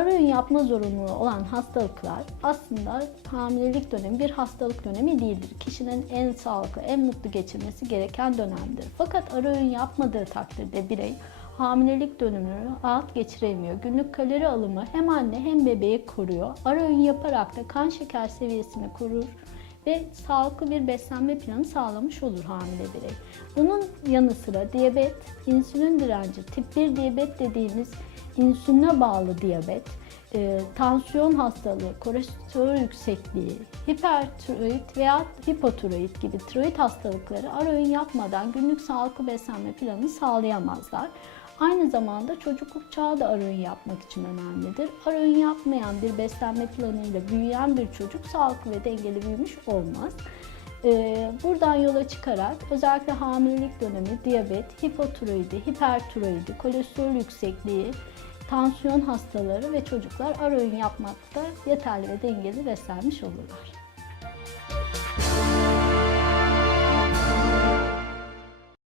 Ara öğün yapma zorunluluğu olan hastalıklar aslında hamilelik dönemi bir hastalık dönemi değildir. Kişinin en sağlıklı, en mutlu geçirmesi gereken dönemdir. Fakat ara öğün yapmadığı takdirde birey hamilelik dönemini rahat geçiremiyor. Günlük kalori alımı hem anne hem bebeği koruyor. Ara öğün yaparak da kan şeker seviyesini korur ve sağlıklı bir beslenme planı sağlamış olur hamile birey. Bunun yanı sıra diyabet, insülin direnci, tip 1 diyabet dediğimiz insüline bağlı diyabet, e, tansiyon hastalığı, kolesterol yüksekliği, hipertiroid veya hipotiroid gibi tiroid hastalıkları ara yapmadan günlük sağlıklı beslenme planını sağlayamazlar. Aynı zamanda çocukluk çağı da ara öğün yapmak için önemlidir. Ara öğün yapmayan bir beslenme planıyla büyüyen bir çocuk sağlıklı ve dengeli büyümüş olmaz. Ee, Buradan yola çıkarak özellikle hamilelik dönemi diyabet, hipotiroidi, hipertiroidi, kolesterol yüksekliği, tansiyon hastaları ve çocuklar ara öğün yapmakta yeterli ve dengeli beslenmiş olurlar.